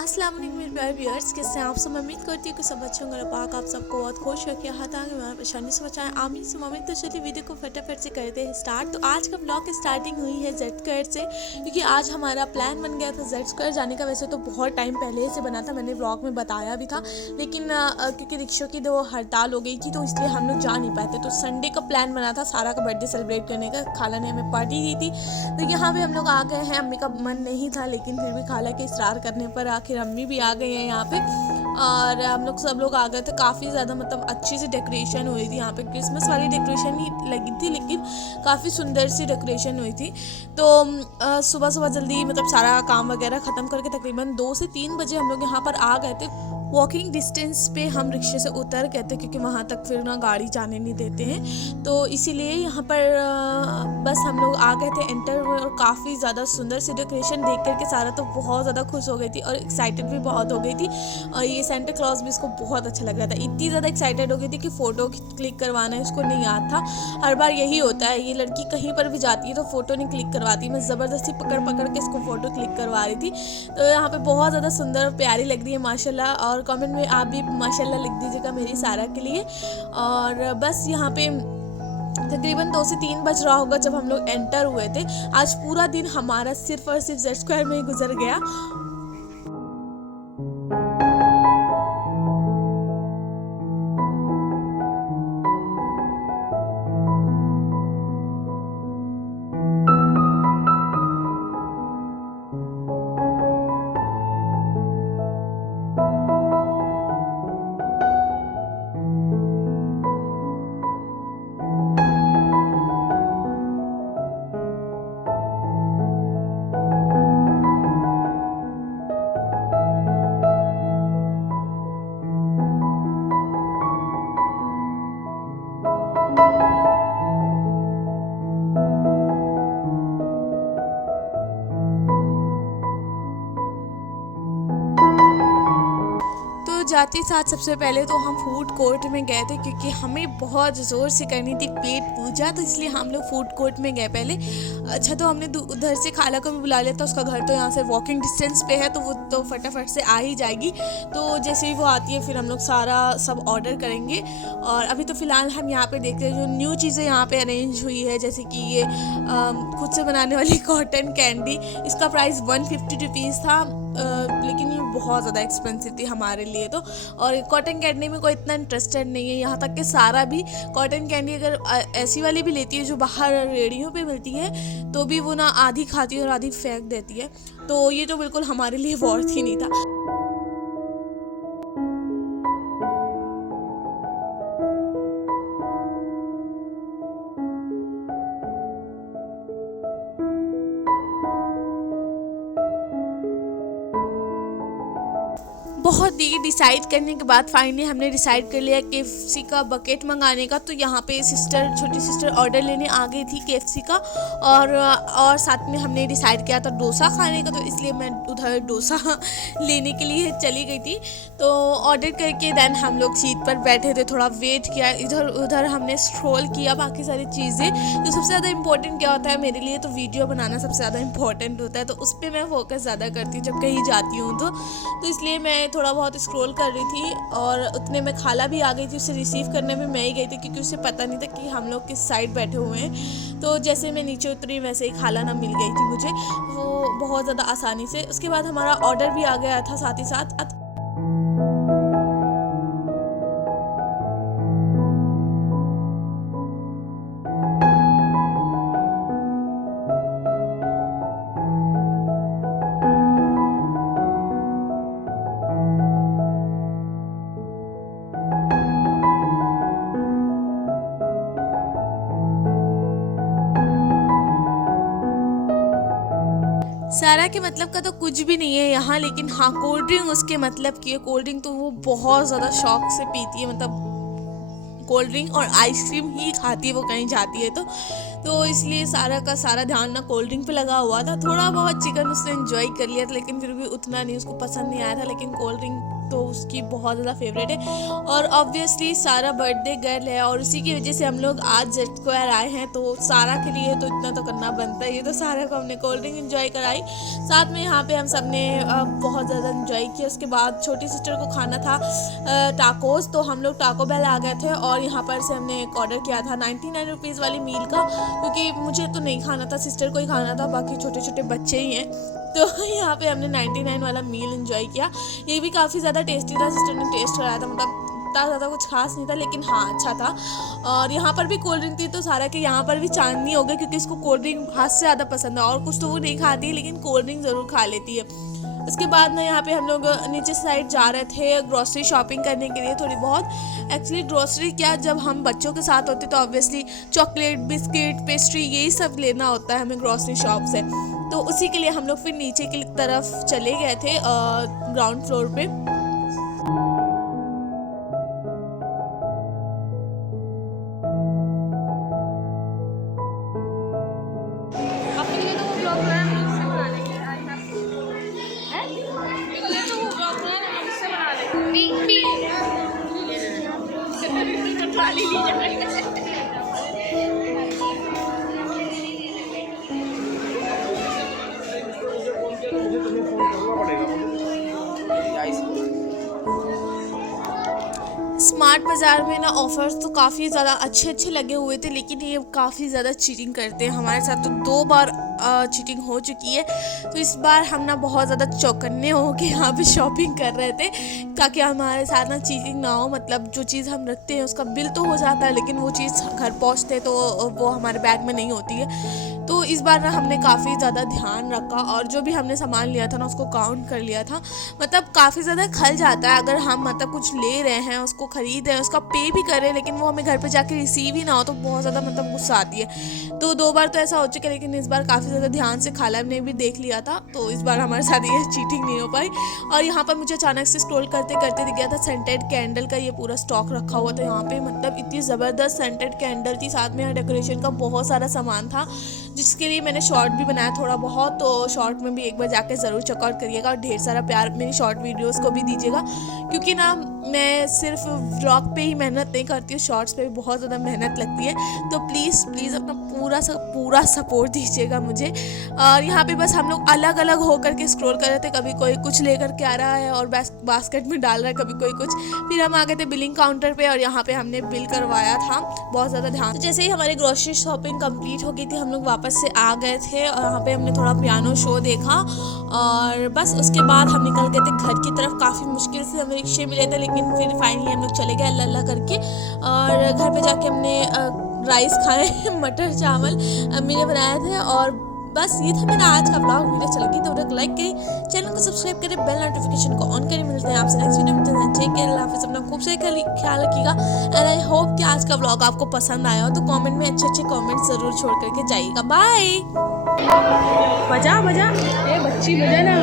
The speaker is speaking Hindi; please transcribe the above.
अस्सलाम वालेकुम मेरे प्यारे व्यूअर्स, कैसे हैं आप सब। उम्मीद करती हूँ कि सब अच्छे होंगे। पाक आप सबको बहुत खुश रखे, हाथ आगे हमारा परेशानी से बचाएं, आमीन से आमीन। तो चलिए वीडियो को फटाफट से करते हैं स्टार्ट। तो आज का ब्लॉग की स्टार्टिंग हुई है जेड स्क्वायर से, क्योंकि आज हमारा प्लान बन गया था जेड स्क्वायर जाने का। वैसे तो बहुत टाइम पहले से बना था, मैंने ब्लॉग में बताया भी था, लेकिन क्योंकि रिक्शों की तो हड़ताल हो गई थी तो इसलिए हम लोग जा नहीं पाए थे। तो संडे का प्लान बना था सारा का बर्थडे सेलिब्रेट करने का। खाला ने हमें पार्टी दी थी, तो यहाँ पे हम लोग आ गए हैं। अम्मी का मन नहीं था, लेकिन फिर भी खाला के इसरार करने पर आखिर अम्मी भी आ गए हैं यहाँ पे। और हम लोग सब लोग आ गए थे। काफ़ी ज़्यादा मतलब अच्छी सी डेकोरेशन हुई थी यहाँ पे। क्रिसमस वाली डेकोरेशन ही लगी थी, लेकिन काफ़ी सुंदर सी डेकोरेशन हुई थी। तो सुबह सुबह जल्दी मतलब सारा काम वगैरह ख़त्म करके तकरीबन 2 से 3 बजे हम लोग यहाँ पर आ गए थे। वॉकिंग डिस्टेंस पे हम रिक्शे से उतर गए थे, क्योंकि वहाँ तक फिर ना गाड़ी जाने नहीं देते हैं, तो इसीलिए यहाँ पर बस हम लोग आ गए थे, एंटर हुए। और काफ़ी ज़्यादा सुंदर सी डेकोरेशन देख करके सारा तो बहुत ज़्यादा खुश हो गई थी और एक्साइटेड भी बहुत हो गई थी। और ये सेंटा क्लॉज भी इसको बहुत अच्छा लग रहा था। इतनी ज़्यादा एक्साइटेड हो गई थी कि फ़ोटो क्लिक करवाना है उसको नहीं याद था। हर बार यही होता है, ये लड़की कहीं पर भी जाती है तो फ़ोटो नहीं क्लिक करवाती। मैं ज़बरदस्ती पकड़ पकड़ के इसको फ़ोटो क्लिक करवा रही थी। तो यहाँ पे बहुत ज़्यादा सुंदर और प्यारी लग रही है माशाल्लाह। और कमेंट में आप भी माशाल्लाह लिख दीजिएगा मेरी सारा के लिए। और बस यहाँ पे तकरीबन 2 से 3 बज रहा होगा जब हम लोग एंटर हुए थे। आज पूरा दिन हमारा सिर्फ और सिर्फ जेड स्क्वायर में ही गुजर गया। जाते साथ सबसे पहले तो हम फूड कोर्ट में गए थे, क्योंकि हमें बहुत ज़ोर से करनी थी पेट पूजा, तो इसलिए हम लोग फूड कोर्ट में गए पहले। अच्छा, तो हमने उधर से खाला को भी बुला लिया था। उसका घर तो यहाँ से वॉकिंग डिस्टेंस पे है, तो वो तो फटाफट से आ ही जाएगी। तो जैसे ही वो आती है फिर हम लोग सारा सब ऑर्डर करेंगे। और अभी तो फ़िलहाल हम यहाँ पे देखते हैं जो न्यू चीज़ें यहाँ पे अरेंज हुई है, जैसे कि ये खुद से बनाने वाली कॉटन कैंडी। इसका प्राइस 150 रुपीज़ था, लेकिन ये बहुत ज़्यादा एक्सपेंसिव थी हमारे लिए तो। और कॉटन कैंडी में कोई इतना इंटरेस्टेड नहीं है, यहाँ तक कि सारा भी कॉटन कैंडी अगर ऐसी वाली भी लेती है जो बाहर रेडियो पे मिलती है, तो भी वो ना आधी खाती है और आधी फेंक देती है। तो ये तो बिल्कुल हमारे लिए वर्थ ही नहीं था। बहुत देर डिसाइड करने के बाद फाइनली हमने डिसाइड कर लिया KFC का बकेट मंगाने का। तो यहाँ पे छोटी सिस्टर ऑर्डर लेने आ गई थी KFC का, और साथ में हमने डिसाइड किया था डोसा खाने का, तो इसलिए मैं उधर डोसा लेने के लिए चली गई थी। तो ऑर्डर करके दैन हम लोग सीट पर बैठे थे, थोड़ा वेट किया, इधर उधर हमने स्क्रॉल किया बाकी सारी चीज़ें। तो सबसे ज़्यादा इंपॉर्टेंट क्या होता है मेरे लिए, तो वीडियो बनाना सबसे ज़्यादा इंपॉर्टेंट होता है, तो उस पर मैं फोकस ज़्यादा करती हूँ जब कहीं जाती हूँ। तो इसलिए मैं थोड़ा बहुत स्क्रॉल कर रही थी, और उतने में खाला भी आ गई थी। उसे रिसीव करने में मैं ही गई थी, क्योंकि उसे पता नहीं था कि हम लोग किस साइड बैठे हुए हैं। तो जैसे मैं नीचे उतरी वैसे ही खाला ना मिल गई थी मुझे, वो बहुत ज़्यादा आसानी से। उसके बाद हमारा ऑर्डर भी आ गया था साथ ही साथ। सारा के मतलब का तो कुछ भी नहीं है यहाँ, लेकिन हाँ कोल्ड ड्रिंक उसके मतलब की है। कोल्ड ड्रिंक तो वो बहुत ज़्यादा शौक से पीती है, मतलब कोल्ड ड्रिंक और आइसक्रीम ही खाती है वो कहीं जाती है तो इसलिए सारा का सारा ध्यान ना कोल्ड ड्रिंक पे लगा हुआ था। थोड़ा बहुत चिकन उसने एंजॉय कर लिया था, लेकिन फिर भी उतना नहीं, उसको पसंद नहीं आया था। लेकिन कोल्ड ड्रिंक तो उसकी बहुत ज़्यादा फेवरेट है। और ऑब्वियसली सारा बर्थडे गर्ल है और उसी की वजह से हम लोग आज जेड स्क्वायर आए हैं, तो सारा के लिए तो इतना तो करना बनता है। ये तो सारा को हमने कोल्ड ड्रिंक इन्जॉय कराई, साथ में यहाँ पे हम सब ने बहुत ज़्यादा इन्जॉय किया। उसके बाद छोटी सिस्टर को खाना था टाकोस, तो हम लोग टाको बेल आ गए थे और यहाँ पर से हमने एक ऑर्डर किया था 99 रुपीज़ वाली मील का, क्योंकि मुझे तो नहीं खाना था, सिस्टर को ही खाना था, बाकी छोटे छोटे बच्चे ही हैं। तो यहाँ पे हमने 99 वाला मील एंजॉय किया। ये भी काफ़ी ज़्यादा टेस्टी था, सिस्टर ने टेस्ट कराया था, मतलब इतना ज़्यादा कुछ खास नहीं था लेकिन हाँ अच्छा था। और यहाँ पर भी कोल्ड ड्रिंक थी, तो सारा के यहाँ पर भी चांदनी हो गई क्योंकि इसको कोल्ड ड्रिंक हाथ से ज़्यादा पसंद है, और कुछ तो वो नहीं खाती है लेकिन कोल्ड ड्रिंक ज़रूर खा लेती है। उसके बाद ना यहाँ पे हम लोग नीचे साइड जा रहे थे ग्रोसरी शॉपिंग करने के लिए थोड़ी बहुत। एक्चुअली ग्रोसरी क्या, जब हम बच्चों के साथ होते तो ऑब्वियसली चॉकलेट, बिस्किट, पेस्ट्री यही सब लेना होता है हमें ग्रोसरी शॉप से, तो उसी के लिए हम लोग फिर नीचे की तरफ चले गए थे ग्राउंड फ्लोर पे। स्मार्ट बाज़ार में ना ऑफ़र्स तो काफ़ी ज़्यादा अच्छे लगे हुए थे, लेकिन ये काफ़ी ज़्यादा चीटिंग करते हैं। हमारे साथ तो 2 बार चीटिंग हो चुकी है, तो इस बार हम ना बहुत ज़्यादा चौकन्ने हो के यहाँ पे शॉपिंग कर रहे थे ताकि हमारे साथ ना चीटिंग ना हो। मतलब जो चीज़ हम रखते हैं उसका बिल तो हो जाता है, लेकिन वो चीज़ घर पहुँचते तो वो हमारे बैग में नहीं होती है। तो इस बार ना हमने काफ़ी ज़्यादा ध्यान रखा और जो भी हमने सामान लिया था ना उसको काउंट कर लिया था। मतलब काफ़ी ज़्यादा खल जाता है अगर हम मतलब कुछ ले रहे हैं, उसको ख़रीद रहे हैं, उसका पे भी कर रहे हैं, लेकिन वो हमें घर पे जाके रिसीव ही ना हो तो बहुत ज़्यादा मतलब गुस्सा आती है। तो 2 बार तो ऐसा हो चुका है, लेकिन इस बार काफ़ी ज़्यादा ध्यान से खाला ने भी देख लिया था, तो इस बार हमारे साथ ये चीटिंग नहीं हो पाई। और यहाँ पर मुझे अचानक से स्क्रॉल करते करते दिख गया था सेंटेड कैंडल का ये पूरा स्टॉक रखा हुआ था यहाँ पे। मतलब इतनी ज़बरदस्त सेंटेड कैंडल थी, साथ में डेकोरेशन का बहुत सारा सामान था जिसके लिए मैंने शॉर्ट भी बनाया थोड़ा बहुत, तो शॉर्ट में भी एक बार जाके ज़रूर चेकआउट करिएगा और ढेर सारा प्यार मेरी शॉर्ट वीडियोस को भी दीजिएगा, क्योंकि ना मैं सिर्फ व्लॉग पे ही मेहनत नहीं करती हूँ, शॉर्ट्स पे भी बहुत ज़्यादा मेहनत लगती है। तो प्लीज़ अपना पूरा सपोर्ट दीजिएगा मुझे। और यहाँ पे बस हम लोग अलग अलग होकर के स्क्रॉल कर रहे थे, कभी कोई कुछ लेकर के आ रहा है और बास्केट में डाल रहा है, कभी कोई कुछ। फिर हम आ गए थे बिलिंग काउंटर पे और यहाँ पे हमने बिल करवाया था बहुत ज़्यादा ध्यान। तो जैसे ही हमारी ग्रोसरी शॉपिंग कंप्लीट हो गई थी, हम लोग वापस से आ गए थे और यहाँ पे हमने थोड़ा पियानो शो देखा और बस उसके बाद हम निकल गए थे घर की तरफ। काफ़ी मुश्किल से हमें रिक्शे मिले थे, लेकिन फिर फाइनली हम लोग चले गए अल्लाह करके। और घर पे जाके हमने राइस खाए मटर चावल अम्मी ने बनाए थे। और बस ये था मेरा आज का ब्लॉग। वीडियो अच्छा लगी तो वीडियो को लाइक करें, चैनल को सब्सक्राइब करें, बेल नोटिफिकेशन को ऑन करें। मिलते हैं आपसे नेक्स्ट वीडियो में। टेक केयर, अल्लाह हाफिज़, अपना खूब से ख्याल रखिएगा। एंड आई होप कि आज का ब्लॉग आपको पसंद आया हो, तो कमेंट में अच्छे कमेंट्स ज़रूर छोड़ करके जाइएगा। बाय। बजा ये बच्ची बजा ना।